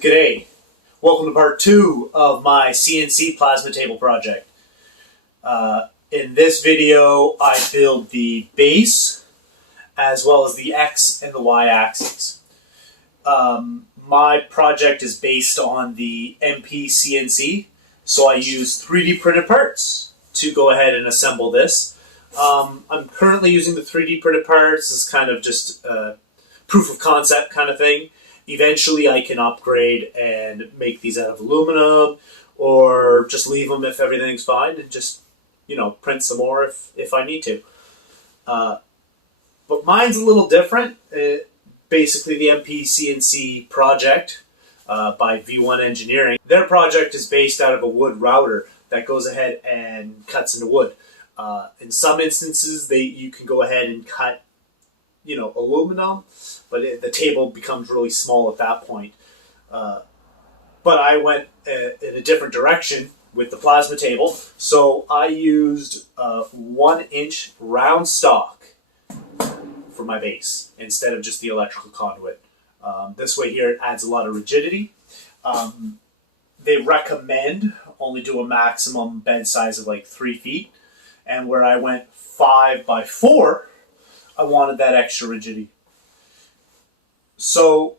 G'day. Welcome to part 2 of my CNC plasma table project. In this video, I build the base as well as the X and the Y axes. My project is based on the MPCNC, so I use 3D printed parts to go ahead and assemble this. I'm currently using the 3D printed parts as kind of just a proof of concept kind of thing. Eventually I can upgrade and make these out of aluminum, or just leave them if everything's fine and just, print some more if I need to. But mine's a little different. Basically the MPCNC project by V1 Engineering, their project is based out of a wood router that goes ahead and cuts into wood. In some instances you can go ahead and cut aluminum, but the table becomes really small at that point. But I went in a different direction with the plasma table, so I used a 1-inch round stock for my base instead of just the electrical conduit. This way here it adds a lot of rigidity. They recommend only do a maximum bed size of like 3 feet, and where I went 5 by 4, I wanted that extra rigidity. So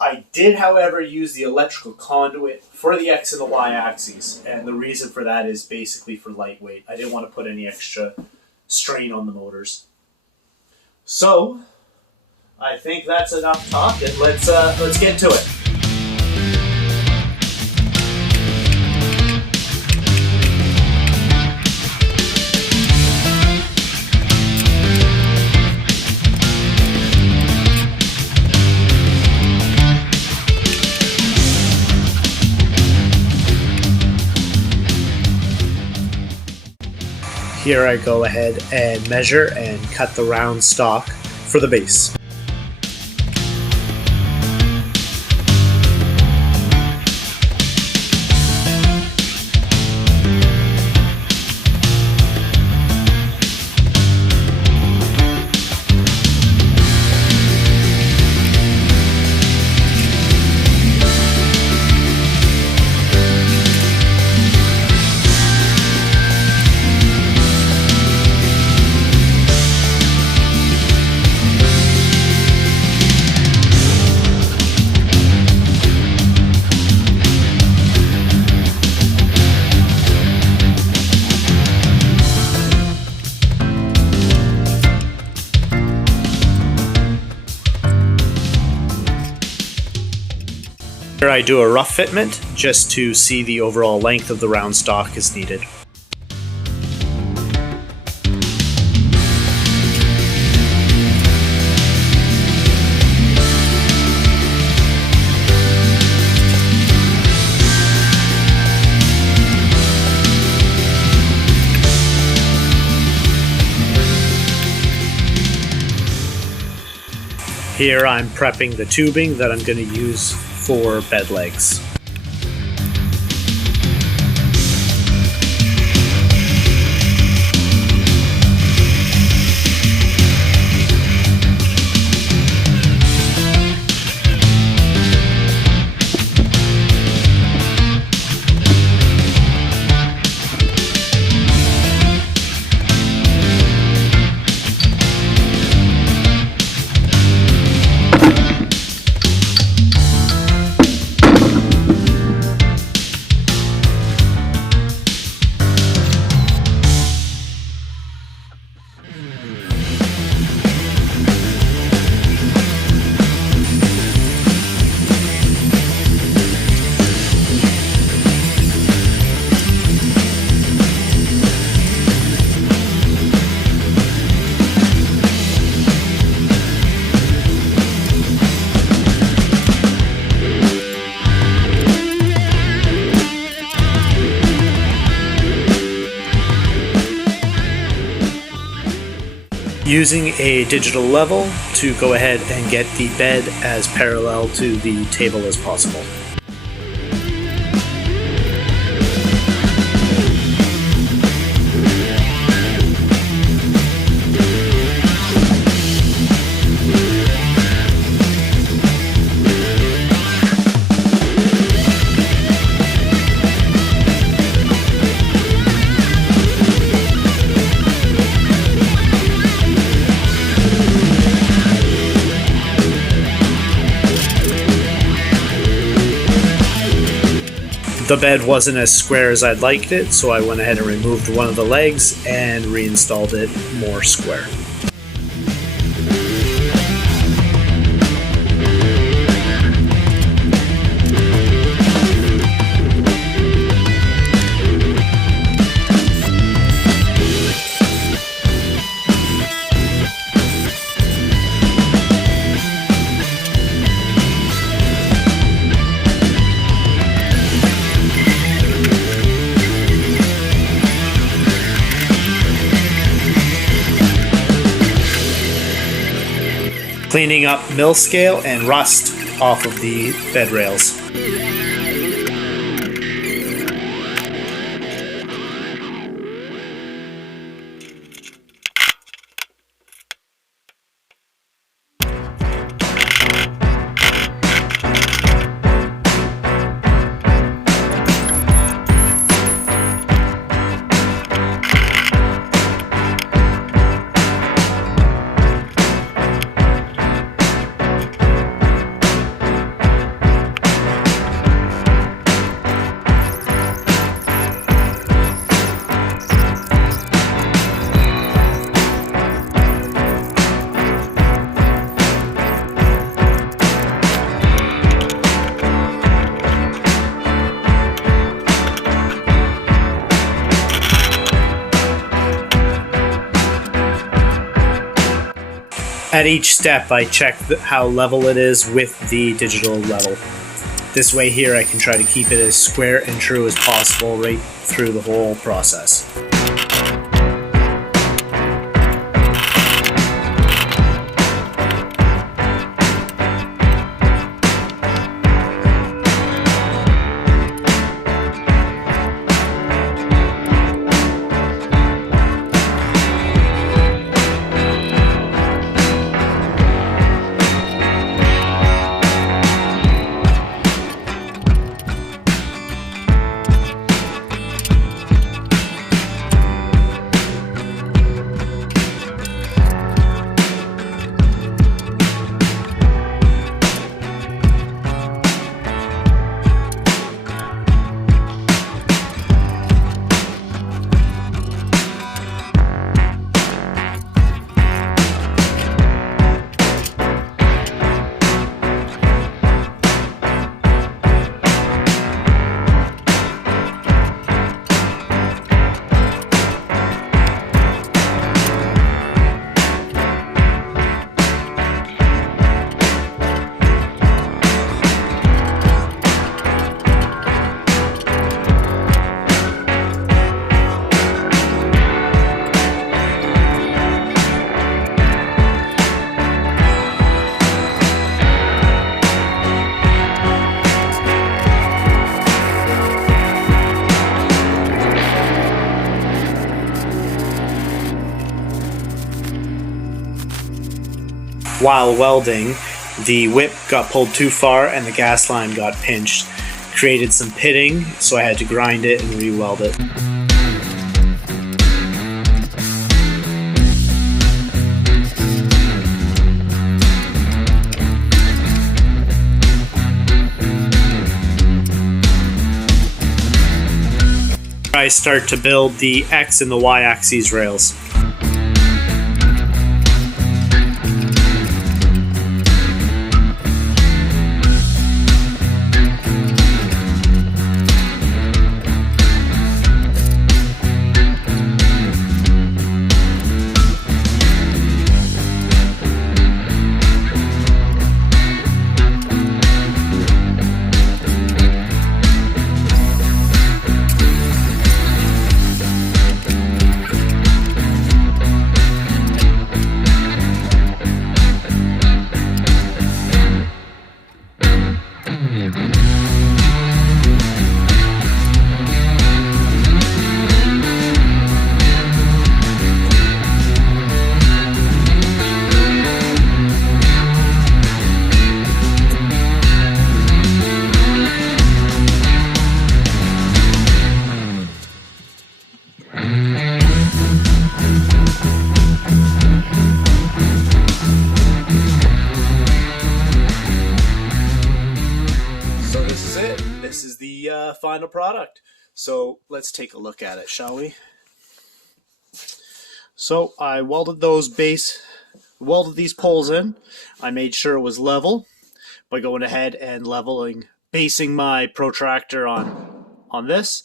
I did, however, use the electrical conduit for the X and the Y axes, and the reason for that is basically for lightweight. I didn't want to put any extra strain on the motors. So I think that's enough talking. Let's get to it. Here I go ahead and measure and cut the round stock for the base. Here I do a rough fitment just to see the overall length of the round stock is needed. Here I'm prepping the tubing that I'm going to use for bed legs. Using a digital level to go ahead and get the bed as parallel to the table as possible. The bed wasn't as square as I'd liked it, so I went ahead and removed one of the legs and reinstalled it more square. Cleaning up mill scale and rust off of the bed rails. At each step, I check how level it is with the digital level. This way here, I can try to keep it as square and true as possible right through the whole process. While welding, the whip got pulled too far and the gas line got pinched. Created some pitting, so I had to grind it and re-weld it. I start to build the X and the Y axes rails. this is the final product. So let's take a look at it, shall we? So I welded these poles in. I made sure it was level by going ahead and basing my protractor on this,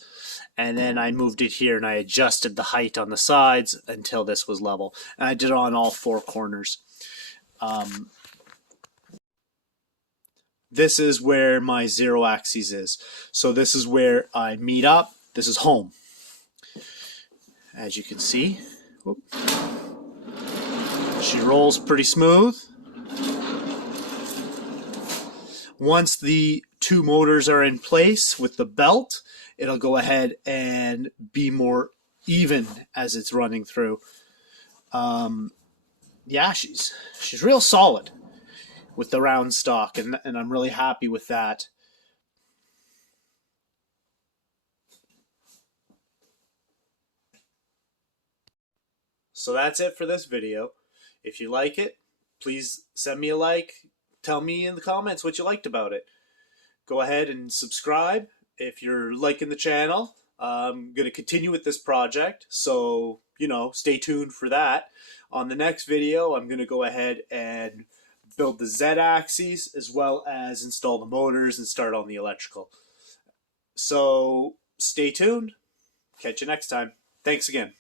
and then I moved it here and I adjusted the height on the sides until this was level, and I did it on all four corners. This is where my 0 axis is. So this is where I meet up. This is home. As you can see, she rolls pretty smooth. Once the two motors are in place with the belt, it'll go ahead and be more even as it's running through. Yeah, she's real solid with the round stock, and I'm really happy with that. So that's it for this video. If you like it, please send me a like. Tell me in the comments what you liked about it. Go ahead and subscribe if you're liking the channel. I'm going to continue with this project, so, stay tuned for that. On the next video, I'm going to go ahead and build the Z-axis as well as install the motors and start on the electrical. So stay tuned. Catch you next time. Thanks again.